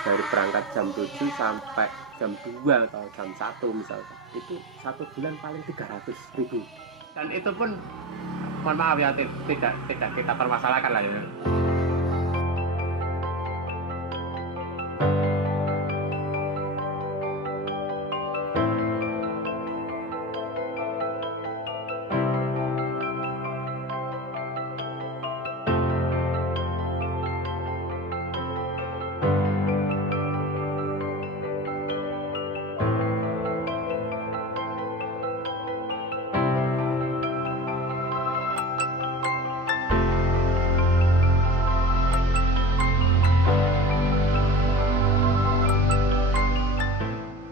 dari berangkat jam 7 sampai jam 2 atau jam 1 misalkan, itu 1 bulan paling 300.000. Dan itu pun mohon maaf ya, tidak kita permasalahkan lah ya.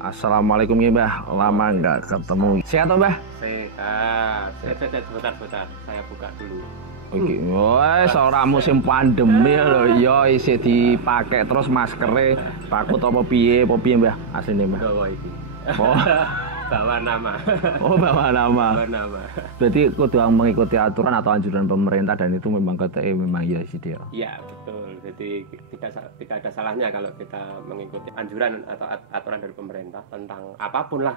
Assalamualaikum ya Mbah, lama nggak ketemu. Sehat toh Mbah? Sehat. Sebentar. Saya buka dulu. Oke, wes ora musim pandemi lho, ya isih dipakai terus maskere, takut apa piye Mbah? Asline Mbah. Gawa iki. Oh, Bawa nama. bawa nama. Bawa nama. Berarti kudu mengikuti aturan atau anjuran pemerintah dan itu memang memang ya sih dia. Iya, betul. Jadi tidak ada salahnya kalau kita mengikuti anjuran atau aturan dari pemerintah tentang apapun lah,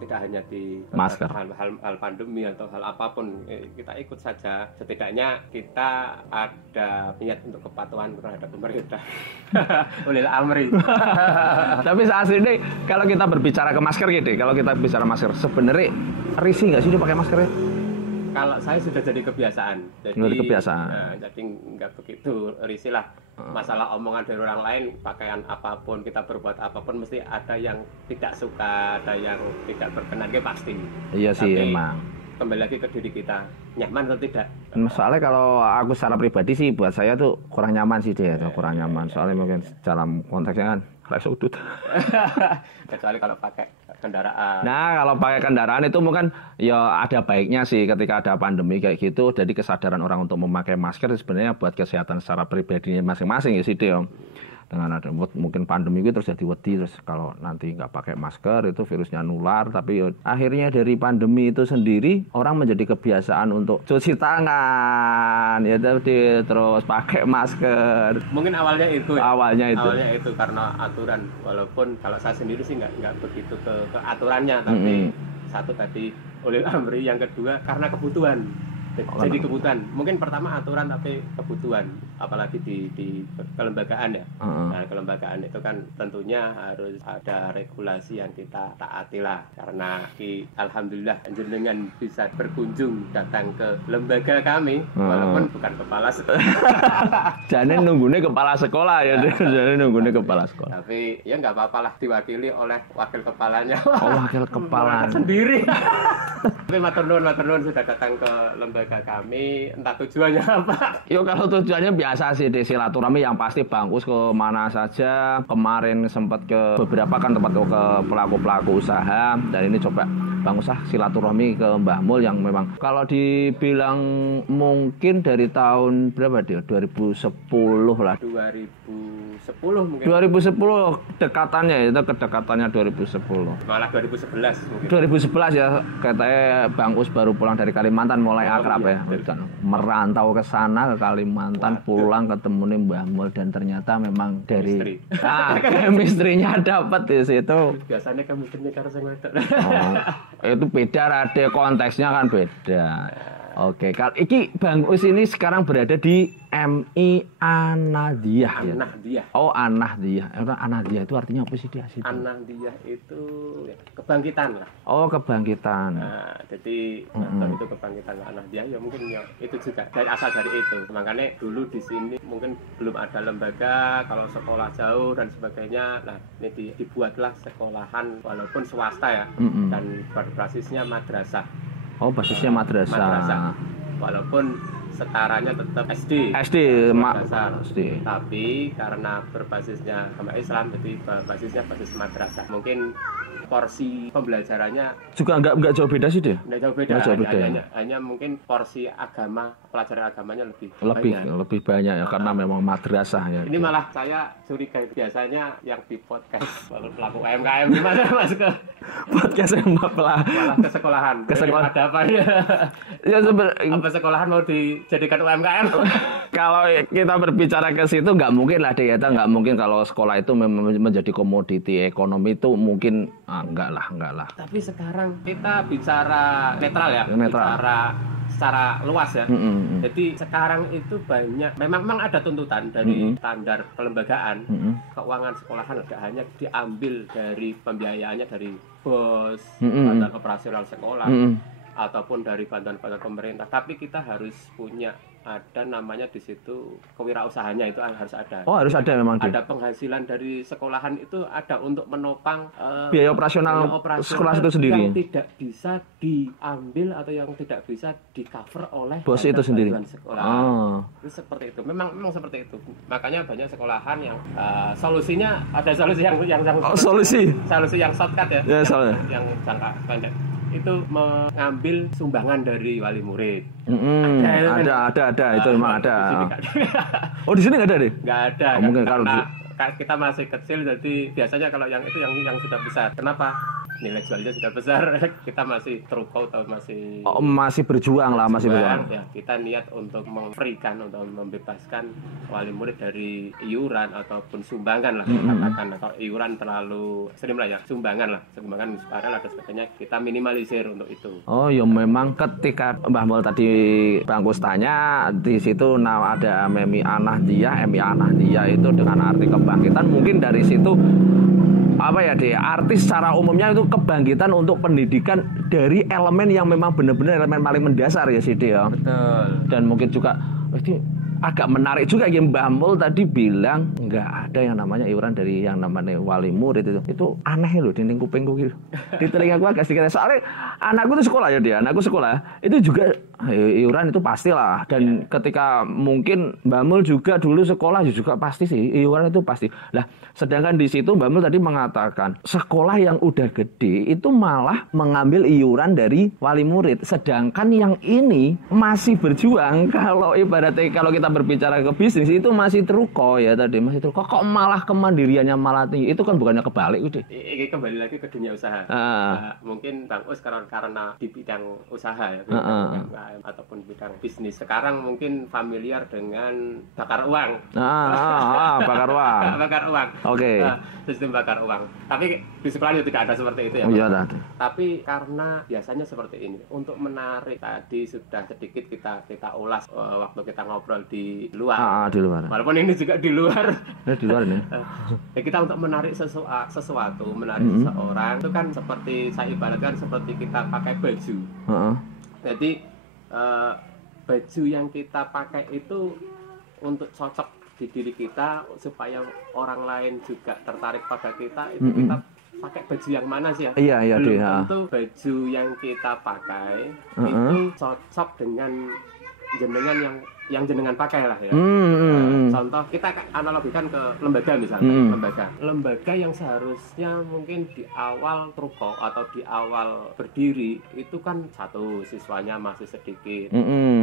tidak hanya di masker, hal pandemi atau hal apapun, kita ikut saja. Setidaknya kita ada niat untuk kepatuhan terhadap pemerintah. Ulil amri. Tapi saat ini kalau kita berbicara ke masker gitu, kalau kita bicara masker, sebenarnya risih nggak sih dia pakai maskernya? Kalau saya sudah jadi kebiasaan, jadi nggak begitu risih lah. Masalah omongan dari orang lain, pakaian apapun, kita berbuat apapun, mesti ada yang tidak suka, ada yang tidak berkenan, pasti. Iya sih. Tapi, emang kembali lagi ke diri kita, nyaman atau tidak. Soalnya kalau aku secara pribadi sih, buat saya tuh kurang nyaman sih dia, kurang nyaman. Soalnya mungkin dalam konteksnya kan rasa udut. Kecuali kalau pakai kendaraan. Nah, kalau pakai kendaraan itu mungkin ya ada baiknya sih ketika ada pandemi kayak gitu. Jadi kesadaran orang untuk memakai masker sebenarnya buat kesehatan secara pribadinya masing-masing ya sih dia. Dengan ada mungkin pandemi itu terus jadi wedi, terus kalau nanti nggak pakai masker itu virusnya nular. Tapi ya, akhirnya dari pandemi itu sendiri orang menjadi kebiasaan untuk cuci tangan ya, terus pakai masker. Mungkin awalnya itu karena aturan, walaupun kalau saya sendiri sih nggak begitu ke aturannya, tapi satu tadi ulil amri, yang kedua karena kebutuhan. Jadi kebutuhan, mungkin pertama aturan tapi kebutuhan, apalagi di kelembagaan ya. Nah, kelembagaan itu kan tentunya harus ada regulasi yang kita taati lah. Karena alhamdulillah jenengan bisa berkunjung datang ke lembaga kami, walaupun bukan kepala sekolah. Jangan nunggunya kepala sekolah ya, jangan nunggunya kepala sekolah. Tapi ya nggak apa-apa lah, diwakili oleh wakil kepalanya. Oh, wakil kepala sendiri. Tapi matur nuwun sudah datang ke lembaga kami, entah tujuannya apa. Yo, kalau tujuannya biasa sih, di silaturahmi yang pasti Bang Us ke mana saja. Kemarin sempat ke beberapa kan tempat ke pelaku-pelaku usaha, dan ini coba Bang Us silaturahmi ke Mbah Mul yang memang kalau dibilang mungkin dari tahun berapa dia? 2010 lah. 2010 mungkin. 2010 kedekatannya 2010. Malah 2011 mungkin. 2011 ya, katanya Bang Us baru pulang dari Kalimantan, mulai akrab ya. Merantau ke sana ke Kalimantan, pulang ketemu nih Mbah Mul, dan ternyata memang dari chemistry-nya dapat di situ. Biasanya chemistry-nya karo sing wedok. Itu beda, ada konteksnya kan beda. Oke, iki Bang Us ini sekarang berada di MI An-Nahdiyah ya. An-Nahdiyah. Oh, An-Nahdiyah. An-Nahdiyah itu artinya apa sih dia? An-Nahdiyah itu kebangkitan lah. Oh, kebangkitan. Nah, jadi itu kebangkitan An-Nahdiyah ya, mungkin ya itu juga dari asal dari itu. Makanya dulu di sini mungkin belum ada lembaga, kalau sekolah jauh dan sebagainya. Nah, ini dibuatlah sekolahan walaupun swasta ya, dan berbasisnya madrasah. Oh, basisnya madrasah. Walaupun setaranya tetap SD. SD. Tapi karena berbasisnya agama Islam, jadi basisnya basis madrasah. Mungkin porsi pembelajarannya juga nggak jauh beda sih dia. Nggak jauh beda. Hanya mungkin porsi agama, pelajaran agamanya lebih banyak ya, karena memang madrasah ya. Ini malah saya curiga, biasanya yang di podcast pelaku UMKM gimana Mas ke podcast malah ke sekolahan. Ada apa ya? Ya apa sekolahan mau dijadikan UMKM? Kalau kita berbicara ke situ nggak mungkin lah deh ya, nggak mungkin kalau sekolah itu menjadi komoditi ekonomi itu mungkin enggak lah. Tapi sekarang kita bicara netral ya, netral. bicara secara luas ya. Jadi sekarang itu banyak, memang ada tuntutan dari standar kelembagaan. Keuangan sekolahan tidak hanya diambil dari pembiayaannya dari bos, bantuan operasional sekolah, ataupun dari bantuan-bantuan pemerintah, tapi kita harus punya ada namanya di situ kewirausahanya, itu harus ada. Oh, harus ada memang. Ada penghasilan dari sekolahan itu ada untuk menopang biaya operasional sekolah itu sendiri. Yang tidak bisa diambil atau yang tidak bisa di cover oleh bos itu sendiri. Sekolah. Itu seperti itu. Memang seperti itu. Makanya banyak sekolahan yang solusinya ada solusi yang solusi yang shortcut ya. Yang jangka pendek. Itu mengambil sumbangan dari wali murid. Ada itu memang ada. Oh, di sini nggak ada deh? Nggak ada. Mungkin karena kita masih kecil, jadi biasanya kalau yang itu yang sudah besar. Kenapa? Nilai jualnya sudah besar, kita masih terukau atau masih berjuang lah, masih berjuang. Ya, kita niat untuk memberikan atau membebaskan wali murid dari iuran ataupun sumbangan lah, katakan. Kalau iuran terlalu ekstrim lah ya, sumbangan supaya ada sebagainya, kita minimalisir untuk itu. Oh, ya memang ketika Mbah Mul tadi Bang Kus tanya, di situ ada MI Anahdiyah itu dengan arti kebangkitan, mungkin dari situ artis secara umumnya itu kebangkitan untuk pendidikan dari elemen yang memang benar-benar elemen paling mendasar ya Sidi ya. Betul. Dan mungkin juga ini agak menarik juga ya, Mbah Mul tadi bilang nggak ada yang namanya iuran dari yang namanya wali murid itu aneh loh di kupingku gitu. Di telinga aku agak sedikit, soalnya anakku itu sekolah ya anakku sekolah itu juga iuran itu pastilah, dan ketika mungkin Mbah Mul juga dulu sekolah juga pasti sih iuran itu pasti lah. Sedangkan di situ Mbah Mul tadi mengatakan sekolah yang udah gede itu malah mengambil iuran dari wali murid, sedangkan yang ini masih berjuang. Kalau ibaratnya kalau kita berbicara ke bisnis itu masih terukau ya tadi, masih terukau, kok malah kemandiriannya malah tinggi. Itu kan bukannya kebalik udah. Ini kembali lagi ke dunia usaha. Mungkin Bang Us karena di bidang usaha ya, ataupun bidang bisnis sekarang mungkin familiar dengan bakar uang. Bakar uang. Bakar uang. Oke. Sistem bakar uang. Tapi di sekolah juga tidak ada seperti itu ya. Iya, tapi karena biasanya seperti ini, untuk menarik tadi sudah sedikit kita ulas waktu kita ngobrol di luar. Di luar. Walaupun ini juga di luar. Di luar ini. Ya, kita untuk menarik sesuatu, menarik seseorang itu kan seperti saya ibaratkan seperti kita pakai baju. Jadi baju yang kita pakai itu untuk cocok di diri kita supaya orang lain juga tertarik pada kita, itu kita pakai baju yang mana sih ya? Iya, belum tentu baju yang kita pakai itu cocok dengan jenengan yang jenengan pakai lah ya. Contoh kita analogikan ke lembaga misalnya, lembaga yang seharusnya mungkin di awal terukau atau di awal berdiri itu kan satu, siswanya masih sedikit,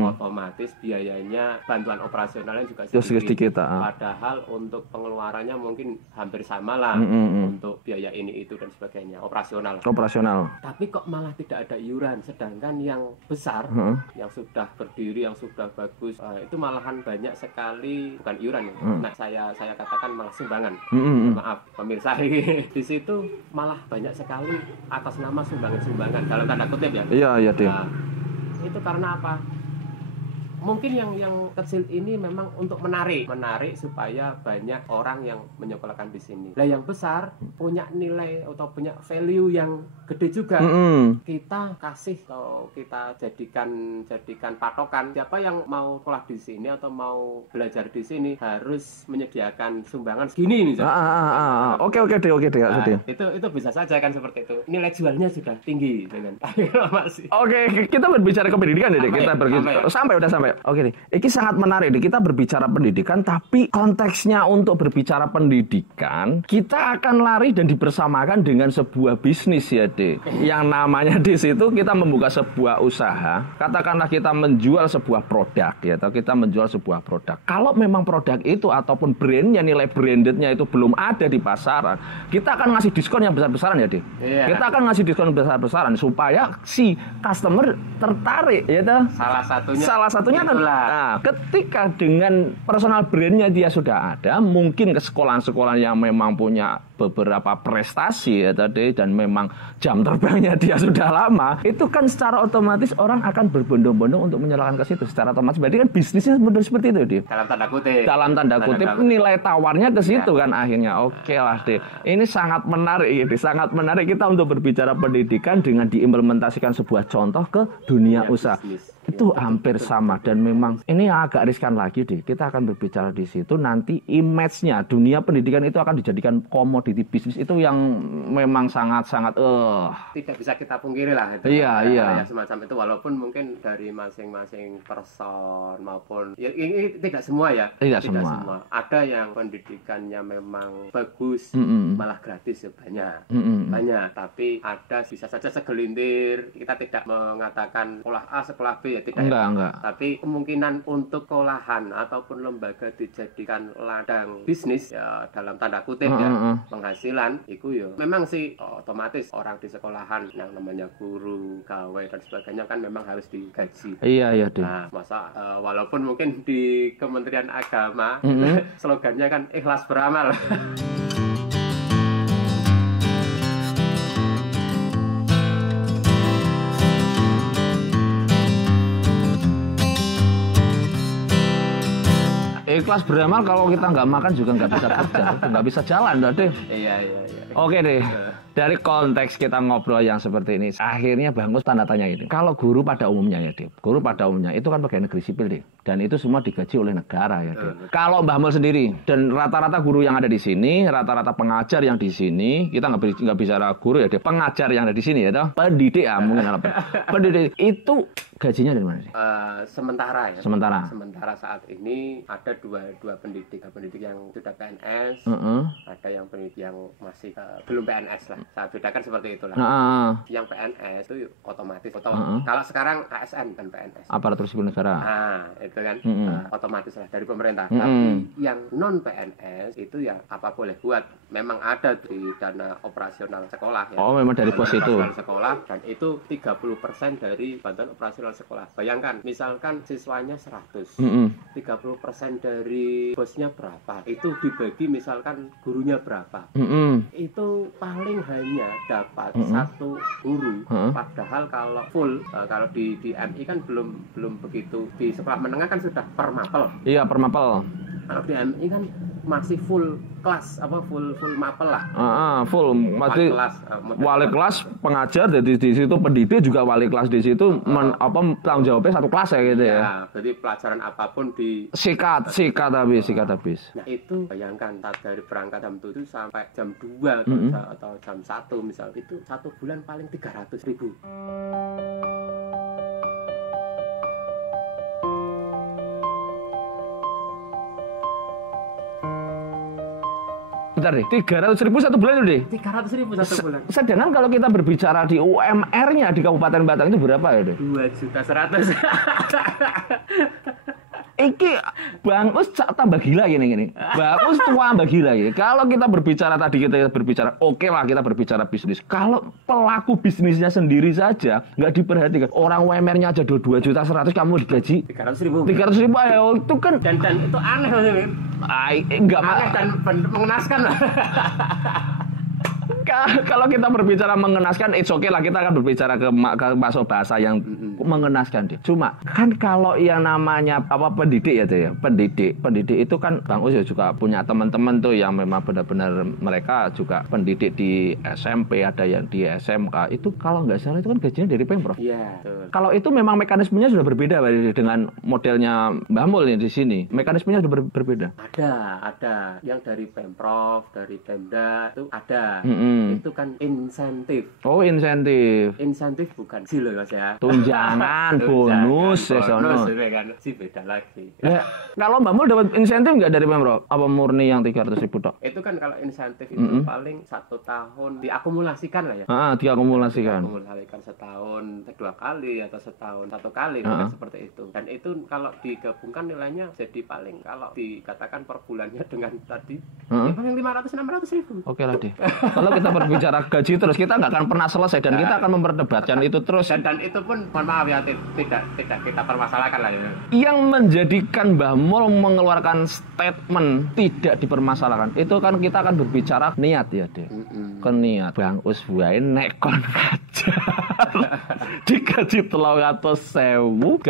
otomatis biayanya bantuan operasionalnya juga sedikit. Padahal untuk pengeluarannya mungkin hampir sama lah, untuk biaya ini itu dan sebagainya, operasional. Tapi kok malah tidak ada iuran, sedangkan yang besar, yang sudah berdiri, yang sudah bagus, itu malahan banyak sekali, bukan iuran ya. Nah, saya katakan malah sumbangan. Maaf pemirsa, di situ malah banyak sekali atas nama sumbangan dalam tanda kutip ya. Iya, nah, itu karena apa? Mungkin yang kecil ini memang untuk menarik supaya banyak orang yang menyekolahkan di sini. Lah yang besar punya nilai atau punya value yang gede juga. Kita kasih atau kita jadikan patokan, siapa yang mau sekolah di sini atau mau belajar di sini harus menyediakan sumbangan segini misalnya. Oke deh. Nah, itu bisa saja kan seperti itu. Nilai jualnya sudah tinggi dengan masih. Oke, kita berbicara ke pendidikan deh. Sampai. Oke nih, ini sangat menarik nih. Kita berbicara pendidikan, tapi konteksnya untuk berbicara pendidikan, kita akan lari dan dibersamakan dengan sebuah bisnis ya, Dek. Yang namanya di situ kita membuka sebuah usaha. Katakanlah kita menjual sebuah produk ya, atau kita menjual sebuah produk. Kalau memang produk itu ataupun brandnya, nilai brandednya itu belum ada di pasaran, kita akan ngasih diskon yang besar-besaran ya, Dek. Yeah. Kita akan ngasih diskon besar-besaran supaya si customer tertarik ya, Dek. Salah satunya Nah, ketika dengan personal brandnya dia sudah ada, mungkin ke sekolah-sekolah yang memang punya beberapa prestasi ya tadi dan memang jam terbangnya dia sudah lama, itu kan secara otomatis orang akan berbondong-bondong untuk menyerahkan ke situ secara otomatis. Berarti kan bisnisnya benar seperti itu, Dip. Dalam tanda kutip. Dalam tanda kutip nilai tawarnya ke situ kan akhirnya. Oke lah, Dip. Ini sangat menarik ini, sangat menarik kita untuk berbicara pendidikan dengan diimplementasikan sebuah contoh ke dunia usaha. Bisnis. Itu hampir sama dan memang ini yang agak riskan lagi deh. Kita akan berbicara di situ nanti image-nya dunia pendidikan itu akan dijadikan komoditi bisnis itu yang memang sangat-sangat tidak bisa kita pungkiri lah itu. Iya. Semacam itu walaupun mungkin dari masing-masing person maupun ya ini tidak semua ya. Tidak semua. Ada yang pendidikannya memang bagus, malah gratis ya banyak. Tapi ada bisa saja segelintir. Kita tidak mengatakan sekolah A, sekolah B ya tidak. Enggak. Tapi kemungkinan untuk sekolahan ataupun lembaga dijadikan ladang bisnis ya dalam tanda kutip ya penghasilan itu ya memang sih otomatis orang di sekolahan yang namanya guru, gawe dan sebagainya kan memang harus digaji. Iya deh. Nah, masa walaupun mungkin di Kementerian Agama slogannya kan ikhlas beramal. Ikhlas beramal kalau kita nggak makan juga nggak bisa kerja, nggak bisa jalan, deh. Iya. Oke deh. Dari konteks kita ngobrol yang seperti ini, akhirnya Bang Mus tanda tanya ini. Kalau guru pada umumnya ya, Dip. Guru pada umumnya itu kan pegawai negeri sipil, Dip. Dan itu semua digaji oleh negara ya, Dip. Kalau Mbah Mul sendiri dan rata-rata guru yang ada di sini, rata-rata pengajar yang di sini, kita nggak bicara guru ya, Dip. Pengajar yang ada di sini ya, toh. Pendidik ya, mungkin pendidik itu gajinya dari mana sih? Sementara ya. Sementara saat ini ada dua pendidik yang sudah PNS, ada yang pendidik yang masih belum PNS lah. Saat bedakan seperti itulah. Yang PNS itu otomatis. Kalau sekarang ASN dan PNS. Aparatur sipil negara. Nah, itu kan otomatis lah dari pemerintah. Tapi yang non PNS itu ya apa boleh buat. Memang ada di dana operasional sekolah ya. Oh, memang dari pos itu. Sekolah dan itu 30% dari bantuan operasional sekolah. Bayangkan, misalkan siswanya 100. 30% dari bosnya berapa? Itu dibagi misalkan gurunya berapa? Itu paling hanya dapat satu guru. Padahal kalau full, kalau di MI kan belum begitu. Di sekolah menengah kan sudah per mapel. Iya, per mapel. Kalau di MI kan masih full kelas, full mapel lah. Full masih wali kelas, pengajar di situ, pendidik juga wali kelas di situ, tanggung jawabnya satu kelas ya gitu ya. Jadi pelajaran apapun di sikat habis. Nah itu bayangkan dari berangkat jam 7 sampai jam 2 atau jam 1 misal, itu satu bulan paling 300.000. Bentar deh, 300.000 satu bulan itu deh. 300.000 satu bulan. Sedangkan kalau kita berbicara di UMR-nya di Kabupaten Batang itu berapa ya deh? 2.100.000. Iki Bang Us tambah gila gini. Bang Us tambah gila gini. Kalau kita berbicara oke lah kita berbicara bisnis. Kalau pelaku bisnisnya sendiri saja nggak diperhatikan. Orang UMR-nya aja 2.100.000 kamu digaji 300.000 ayo itu kan dan itu aneh maksudnya. Enggak aneh dan mengenaskan lah. Kalau kita berbicara mengenaskan, it's okay lah, kita akan berbicara ke masuk bahasa yang mengenaskan dia. Cuma kan kalau yang namanya pendidik ya, pendidik itu kan Bang Us juga punya teman-teman tuh yang memang benar-benar mereka juga pendidik di SMP, ada yang di SMK. Itu kalau nggak salah itu kan gajinya dari Pemprov. Iya. Kalau itu memang mekanismenya sudah berbeda dengan modelnya Mbah Mul di sini. Mekanismenya sudah berbeda. Ada yang dari Pemprov, dari Pemda itu ada. Itu kan insentif. Oh, insentif. Insentif bukan silo Mas ya. Tunjangan, bonus, bonus itu kan sih beda lagi. Ya, kalau Mbak Mul dapat insentif nggak dari Pemprov? Apa murni yang 300.000 tok? Itu kan kalau insentif itu paling 1 tahun diakumulasikan lah ya. Diakumulasikan setahun 2 kali atau setahun 1 kali kan seperti itu. Dan itu kalau digabungkan nilainya jadi paling kalau dikatakan per bulannya dengan tadi ya paling 500-600.000. Oke lah deh. Kalau kita berbicara gaji terus, kita nggak akan pernah selesai dan kita akan memperdebatkan itu terus. Dan itu pun mohon maaf ya tidak kita permasalahkan lah ya. Yang menjadikan Mbah Mul mengeluarkan statement tidak dipermasalahkan itu kan kita akan berbicara niat ya deh. Kan niat Bang Us wae nek kon ngajar digaji 300.000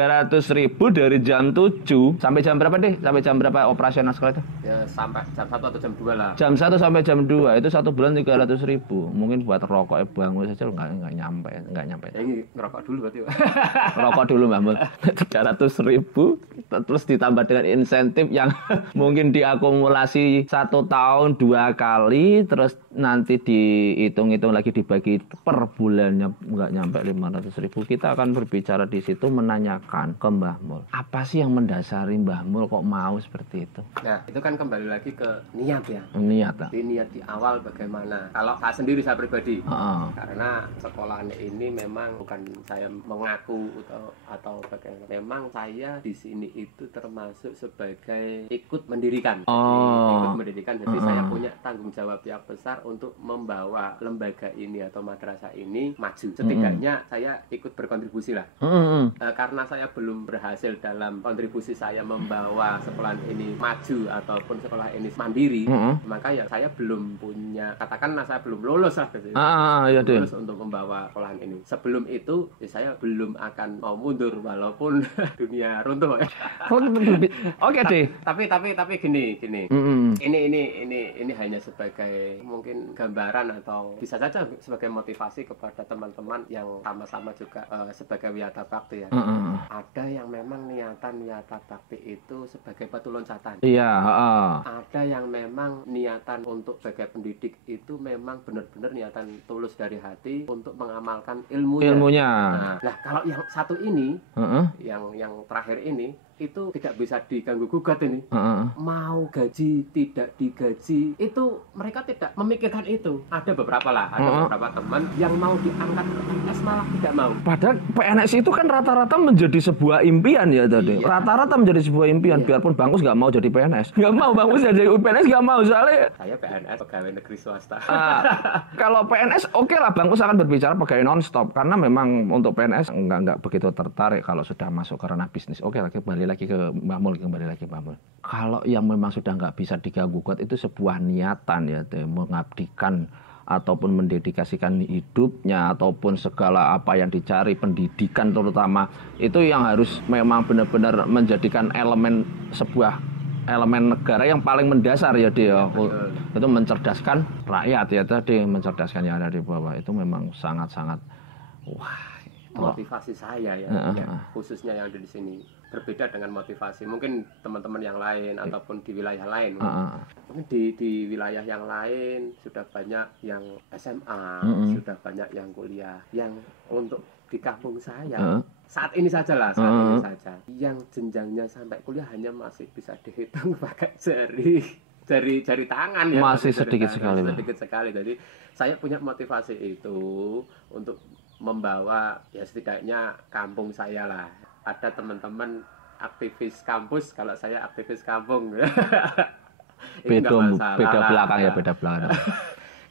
dari jam 7 sampai jam berapa deh? Sampai jam berapa operasional sekolah itu? Ya sampai jam 1 atau jam 2 lah. Jam 1 sampai jam 2 itu 1 bulan 300.000. Mungkin buat rokoknya Bang Us saja nggak nyampe. Ya, ini ngerokok dulu berarti. Rokok dulu Mbak Mul. 300.000 terus ditambah dengan insentif yang mungkin diakumulasi 1 tahun 2 kali, terus nanti dihitung-hitung lagi dibagi per bulannya nggak nyampe 500.000. Kita akan berbicara di situ menanyakan ke Mbah Mul, apa sih yang mendasari Mbah Mul kok mau seperti itu? Nah, itu kan kembali lagi ke niat ya. Niat lah. Niat di awal bagaimana? Kalau saya pribadi, karena sekolahan ini memang bukan saya mengaku atau bagaimana. Memang saya di sini itu termasuk sebagai ikut mendirikan. Ikut mendirikan. Jadi saya punya tanggung jawab yang besar untuk membawa lembaga ini atau madrasah ini maju. Setidaknya saya ikut berkontribusi lah. Karena saya belum berhasil dalam kontribusi saya membawa sekolah ini maju ataupun sekolah ini mandiri, maka ya saya belum punya, katakanlah saya belum lulus lah gitu. Lulus untuk membawa sekolahan ini. Sebelum itu ya saya belum akan mau mundur walaupun dunia runtuh. Oke deh. Tapi gini. Ini hanya sebagai mungkin gambaran atau bisa saja sebagai motivasi kepada teman-teman yang sama-sama juga sebagai wiyata bakti ya. Ada yang memang niatan wiyata bakti itu sebagai batu loncatan. Iya. Ada yang memang niatan untuk sebagai pendidik itu memang benar-benar niatan tulus dari hati untuk mengamalkan ilmunya. Nah, kalau yang satu ini, yang terakhir ini itu tidak bisa diganggu gugat ini. Mau gaji tidak digaji itu mereka tidak memikirkan itu. Ada beberapa beberapa teman yang mau diangkat ke PNS malah tidak mau. Padahal PNS itu kan rata-rata menjadi sebuah impian ya tadi. Iya. Rata-rata menjadi sebuah impian. Iya. Biarpun Bang Us nggak mau jadi PNS, nggak mau Bang Us jadi PNS, nggak mau soalnya. Saya PNS pegawai negeri swasta. Kalau PNS oke lah Bang Us akan berbicara pegawai non-stop karena memang untuk PNS nggak begitu tertarik kalau sudah masuk ke ranah bisnis. Oke lagi kembali lagi ke Mbah Mul. Kalau yang memang sudah nggak bisa diganggu gugat itu sebuah niatan ya, mengabdikan ataupun mendedikasikan hidupnya ataupun segala apa yang dicari pendidikan terutama itu yang harus memang benar-benar menjadikan sebuah elemen negara yang paling mendasar ya dia itu mencerdaskan rakyat ya tadi, mencerdaskan yang ada di bawah itu memang sangat-sangat motivasi saya ya, khususnya yang ada di sini berbeda dengan motivasi mungkin teman-teman yang lain ataupun di wilayah lain. Mungkin di wilayah yang lain sudah banyak yang SMA, sudah banyak yang kuliah. Yang untuk di kampung saya saat ini saja yang jenjangnya sampai kuliah hanya masih bisa dihitung pakai jari tangan ya, masih sedikit sekali. Jadi saya punya motivasi itu untuk membawa ya setidaknya kampung saya lah. Ada teman-teman aktivis kampus, kalau saya aktivis kampung. Beda belakang.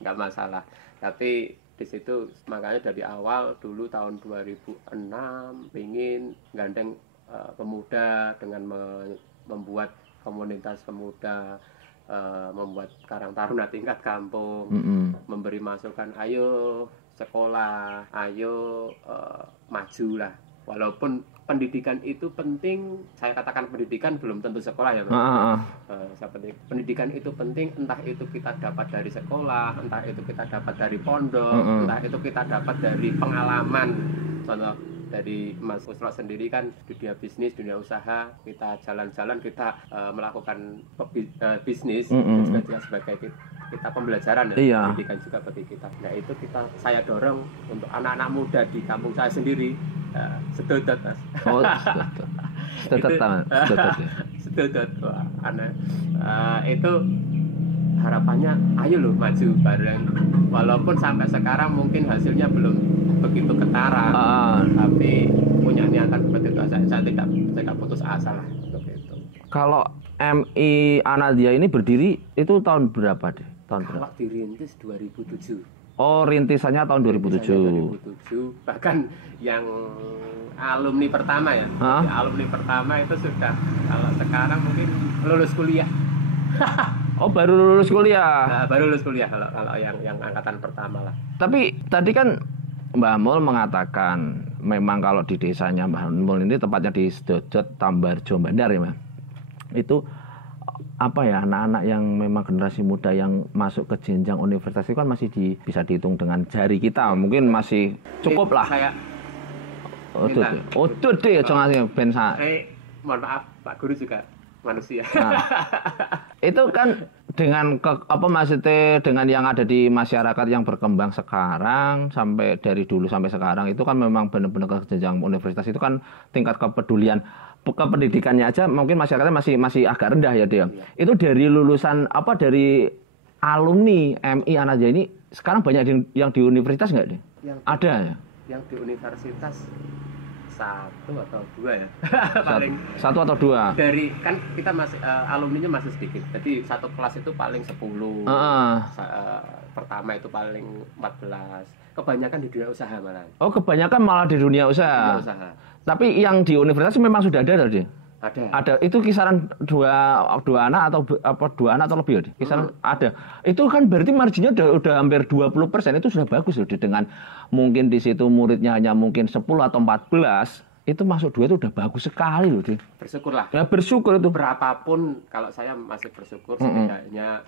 Nggak masalah. Tapi di situ makanya dari awal dulu tahun 2006 ingin gandeng pemuda dengan membuat komunitas pemuda, membuat Karang Taruna tingkat kampung, memberi masukan, ayo sekolah, ayo majulah. Walaupun pendidikan itu penting, saya katakan pendidikan belum tentu sekolah ya. Pendidikan itu penting, entah itu kita dapat dari sekolah, entah itu kita dapat dari pondok, entah itu kita dapat dari pengalaman. Contoh dari Mas Usro sendiri kan dunia bisnis, dunia usaha, kita jalan-jalan, kita melakukan bisnis, juga sebagai kita pembelajaran ya, pendidikan juga bagi kita. Nah itu saya dorong untuk anak-anak muda di kampung saya sendiri. Sedot Mas. Sedot. Itu harapannya ayo loh maju bareng. Walaupun sampai sekarang mungkin hasilnya belum begitu ketara, tapi punya niatan seperti itu. Saya tidak putus asa lah untuk itu. Kalau MI Anadia ini berdiri itu tahun berapa deh? Kalau dirintis 2007. Oh, rintisannya tahun 2007. 2007. Bahkan yang alumni pertama ya. Alumni pertama itu sudah, kalau sekarang mungkin lulus kuliah. Oh, baru lulus kuliah. Nah, baru lulus kuliah kalau yang angkatan pertama lah. Tapi tadi kan Mbah Mul mengatakan memang kalau di desanya Mbah Mul ini tepatnya di Sedojot, Tambarjo, Bandar ya, Mas. Itu apa ya, anak-anak yang memang generasi muda yang masuk ke jenjang universitas itu kan masih bisa dihitung dengan jari kita, mungkin masih cukup lah. Saya Odot deh, jangan ngasih bensa. Mohon maaf, Pak Guru juga manusia. Nah, itu kan dengan maksudnya dengan yang ada di masyarakat yang berkembang sekarang sampai dari dulu sampai sekarang itu kan memang benar-benar ke jenjang universitas itu kan tingkat kepedulian kependidikannya aja mungkin masyarakatnya masih agak rendah ya dia. Iya. Itu dari lulusan dari alumni MI Anaja ini sekarang banyak yang di universitas nggak deh? Ada ya? Yang di universitas 1 atau 2 ya. Paling 1 atau 2. Dari kan kita masih alumninya masih sedikit. Jadi satu kelas itu paling 10. Pertama itu paling 14. Kebanyakan di dunia usaha malah. Oh, kebanyakan malah di dunia usaha. Tapi yang di universitas memang sudah ada tadi. Ada. Itu kisaran 2 anak atau 2 anak atau lebih ya? Kisaran ada. Itu kan berarti marginnya udah hampir 20%. Itu sudah bagus loh. Dengan mungkin di situ muridnya hanya mungkin 10 atau 14, itu masuk 2 itu udah bagus sekali loh, Di. Bersyukurlah. Ya bersyukur itu. Berapapun kalau saya masih bersyukur setidaknya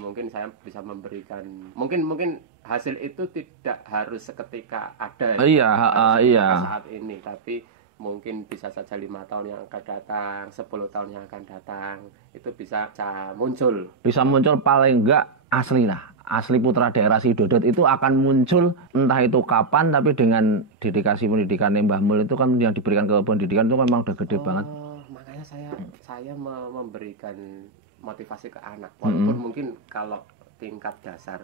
mungkin saya bisa memberikan mungkin hasil itu tidak harus seketika ada saat ini, tapi mungkin bisa saja 5 tahun yang akan datang, 10 tahun yang akan datang, itu bisa muncul. Bisa muncul paling enggak asli lah. Asli putra daerah Sidodot itu akan muncul entah itu kapan, tapi dengan dedikasi pendidikan Mbah Mul itu kan yang diberikan ke pendidikan itu kan memang udah gede banget. Makanya saya memberikan motivasi ke anak. Walaupun mungkin kalau tingkat dasar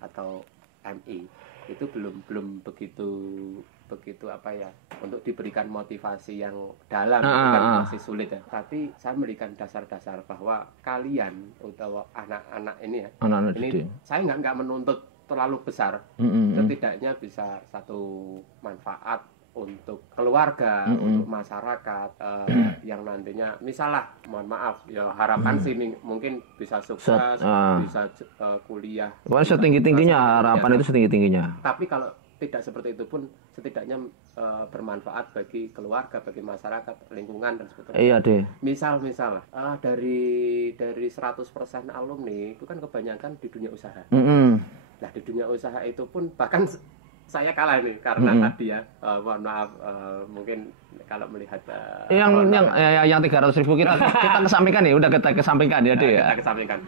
atau MI itu belum begitu apa ya, untuk diberikan motivasi yang dalam kan masih sulit ya. Tapi saya memberikan dasar-dasar bahwa kalian atau anak-anak ini ya, ini saya nggak menuntut terlalu besar, setidaknya bisa satu manfaat untuk keluarga, untuk masyarakat yang nantinya misalnya, mohon maaf ya, harapan sih mungkin bisa sukses, bisa kuliah. Pokoknya setinggi-tingginya harapan itu setinggi-tingginya. Tapi kalau tidak seperti itu pun setidaknya bermanfaat bagi keluarga, bagi masyarakat, lingkungan dan sebagainya. Iya deh. Misal dari 100% alumni itu kan kebanyakan di dunia usaha. Nah di dunia usaha itu pun bahkan saya kalah nih karena tadi ya, mohon maaf, mungkin kalau melihat yang 300.000 kita kesampingkan ya, udah kita kesampingkan ya deh ya. Kita kesampingkan.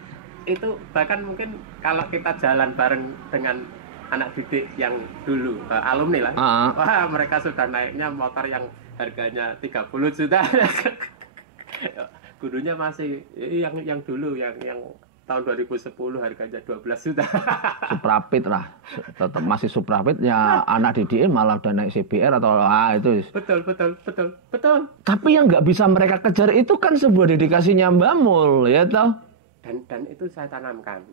Itu bahkan mungkin kalau kita jalan bareng dengan anak didik yang dulu alumni lah, wah mereka sudah naiknya motor yang harganya 30 juta. Gurunya masih yang dulu yang tahun 2010 harganya 12 juta. Suprapit lah, tetap masih Suprapit ya. Anak didik malah udah naik CBR atau itu. Betul. Tapi yang nggak bisa mereka kejar itu kan sebuah dedikasinya Mbah Mul ya toh. Dan itu saya tanamkan.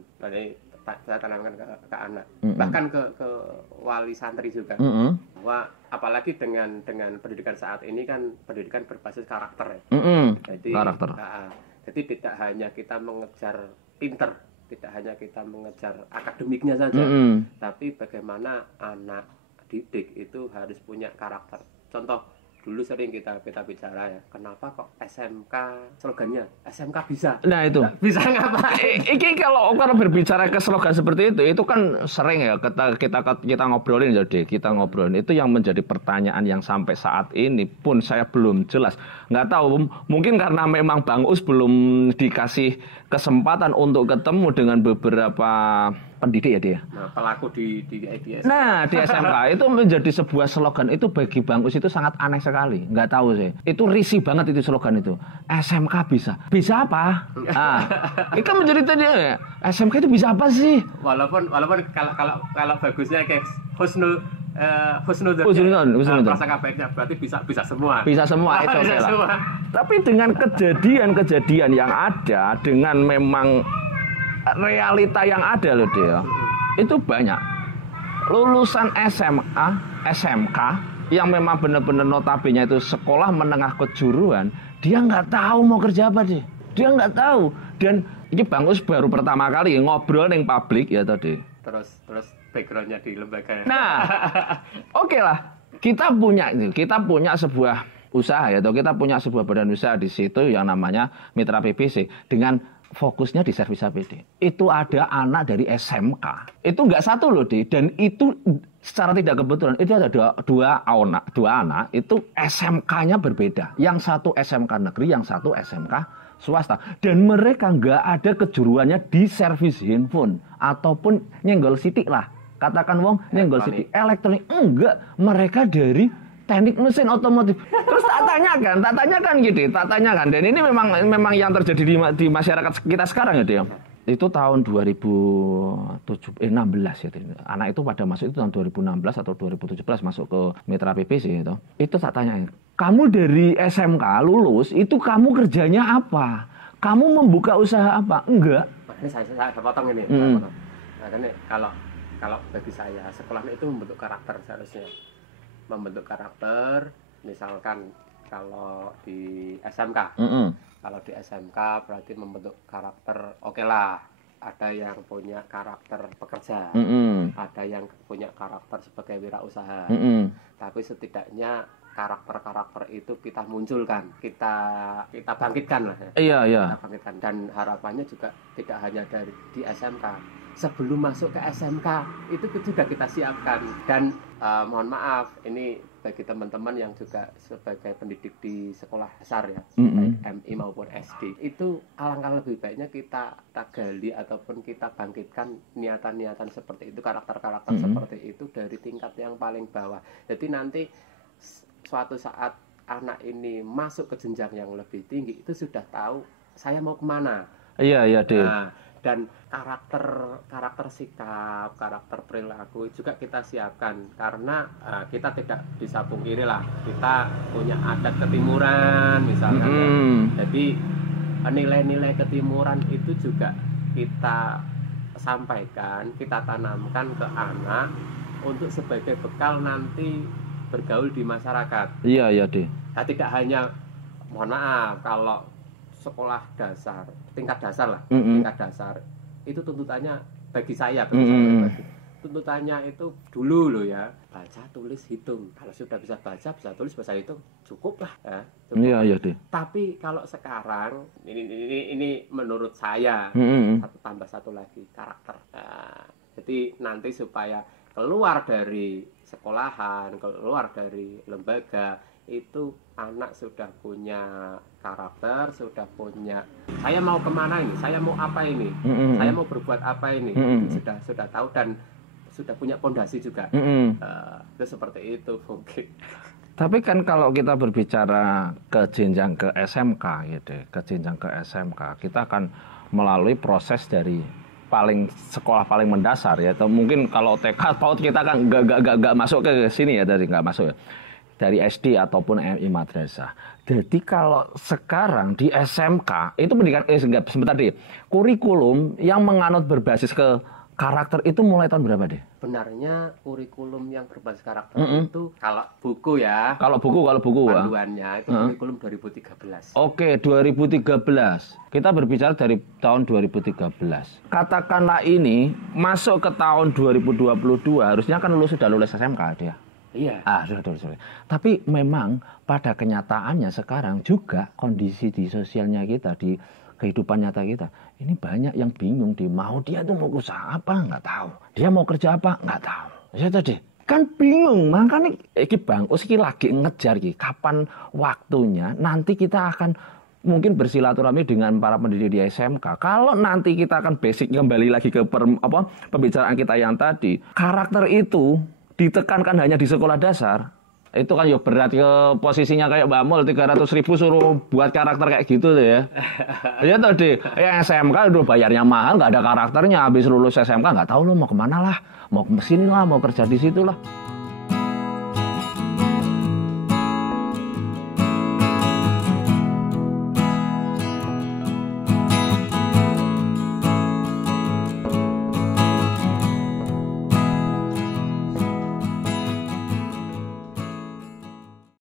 Saya tanamkan ke anak, bahkan ke wali santri juga, bahwa apalagi dengan pendidikan saat ini kan pendidikan berbasis karakter ya. Jadi karakter. Jadi tidak hanya kita mengejar pinter, tidak hanya kita mengejar akademiknya saja, tapi bagaimana anak didik itu harus punya karakter. Contoh, dulu sering kita bicara ya, kenapa kok SMK slogannya SMK bisa? Nah itu bisa ngapain? Ini kalau berbicara ke slogan seperti itu kan sering ya kita ngobrolin, jadi kita ngobrolin itu yang menjadi pertanyaan yang sampai saat ini pun saya belum jelas. Nggak tahu, mungkin karena memang Bang Us belum dikasih kesempatan untuk ketemu dengan beberapa pendidik ya dia. Nah, pelaku di IDS. Nah, di SMK itu menjadi sebuah slogan itu bagi Bang Us itu sangat aneh sekali. Nggak tahu sih. Itu risih banget itu slogan itu. SMK bisa. Bisa apa? Nah, itu kan menjadi tadi ya. SMK itu bisa apa sih? Walaupun kalau bagusnya kayak husnuzon. Prasangka baiknya berarti bisa semua. Bisa semua itu oke lah. Tapi dengan kejadian yang ada, dengan memang realita yang ada loh dia, itu banyak lulusan SMA, SMK yang memang benar-benar notabene itu sekolah menengah kejuruan, dia nggak tahu mau kerja apa sih. Dia nggak tahu. Dan ini Bang Us baru pertama kali ngobrol yang publik ya tadi. Terus backgroundnya di lembaga. Nah, oke lah. Kita punya sebuah usaha ya, atau kita punya sebuah badan usaha di situ yang namanya Mitra PPC dengan fokusnya di servis APD. Itu ada anak dari SMK. Itu nggak satu loh, Di. Dan itu secara tidak kebetulan itu ada dua anak itu SMK-nya berbeda. Yang satu SMK negeri, yang satu SMK swasta. Dan mereka nggak ada kejuruannya di servis handphone ataupun nyenggol sitik lah. Katakan wong nyenggol sitik elektronik, enggak. Mereka dari teknik mesin otomotif. Terus tak tanyakan. Dan ini memang yang terjadi di masyarakat kita sekarang ya, Dia. Itu tahun 2016 ya. Anak itu pada masuk itu tahun 2016 atau 2017 masuk ke Mitra PPC itu. Itu tak tanya, kamu dari SMK lulus, itu kamu kerjanya apa? Kamu membuka usaha apa? Enggak. Ini saya potong ini. Nah, ini kalau bagi saya sekolah itu membentuk karakter seharusnya. Membentuk karakter, misalkan kalau di SMK. Kalau di SMK berarti membentuk karakter, oke lah. Ada yang punya karakter pekerja, ada yang punya karakter sebagai wirausaha. Tapi setidaknya karakter-karakter itu kita munculkan, kita bangkitkan lah. Ya. Iya. Kita bangkitkan, dan harapannya juga tidak hanya dari di SMK. Sebelum masuk ke SMK itu sudah kita siapkan. Dan mohon maaf, ini bagi teman-teman yang juga sebagai pendidik di sekolah dasar ya, baik MI maupun SD, itu alangkah lebih baiknya kita gali ataupun kita bangkitkan niatan-niatan seperti itu, karakter-karakter seperti itu dari tingkat yang paling bawah. Jadi nanti suatu saat anak ini masuk ke jenjang yang lebih tinggi, itu sudah tahu saya mau kemana. Iya, Dil. Nah, dan karakter sikap, karakter perilaku juga kita siapkan, karena kita tidak bisa pungkiri lah, kita punya adat ketimuran misalkan ya. Jadi nilai-nilai ketimuran itu juga kita sampaikan, kita tanamkan ke anak untuk sebagai bekal nanti bergaul di masyarakat. Iya, Dil. Nah, tidak hanya, mohon maaf, kalau sekolah dasar, tingkat dasar lah, tingkat dasar itu tuntutannya bagi saya pribadi, tuntutannya itu dulu loh ya, baca, tulis, hitung. Kalau sudah bisa baca, bisa tulis, bisa hitung, cukup lah ya. Iya, Dil. Tapi kalau sekarang ini menurut saya, tambah satu lagi, karakter. Nah, jadi nanti supaya keluar dari sekolahan, keluar dari lembaga, itu anak sudah punya karakter, sudah punya saya mau kemana ini, saya mau apa ini, saya mau berbuat apa ini, sudah tahu dan sudah punya pondasi juga. Itu seperti itu mungkin. Tapi kan kalau kita berbicara ke jenjang ke SMK gitu, ke jenjang ke SMK, kita akan melalui proses dari sekolah paling mendasar ya, atau mungkin kalau TK PAUD kita kan nggak masuk ke sini ya, dari nggak masuk ya, dari SD ataupun MI madrasah. Jadi kalau sekarang di SMK itu pendidikan sebentar deh, kurikulum yang menganut berbasis ke karakter itu mulai tahun berapa deh? Sebenarnya kurikulum yang berbasis karakter itu kalau buku panduannya itu kurikulum 2013. Oke, 2013. Kita berbicara dari tahun 2013. Katakanlah ini masuk ke tahun 2022, harusnya kan sudah lulus SMK dia. Iya. Sudah. Tapi memang pada kenyataannya sekarang juga kondisi di sosialnya kita, di kehidupan nyata kita, ini banyak yang bingung, mau dia tuh mau usaha apa nggak tahu, dia mau kerja apa nggak tahu. Ya tadi kan bingung, makanya Bang Us lagi ngejar kapan waktunya nanti kita akan mungkin bersilaturahmi dengan para pendidik di SMK. Kalau nanti kita akan basic kembali lagi ke pembicaraan kita yang tadi, karakter itu ditekankan hanya di sekolah dasar, itu kan ya berat ke posisinya kayak Mbak Mul 300.000 suruh buat karakter kayak gitu tuh ya. Ya tadi SMK udah bayarnya mahal, nggak ada karakternya, habis lulus SMK nggak tahu lo mau kemana lah, mau ke sini lah, mau kerja di situ lah.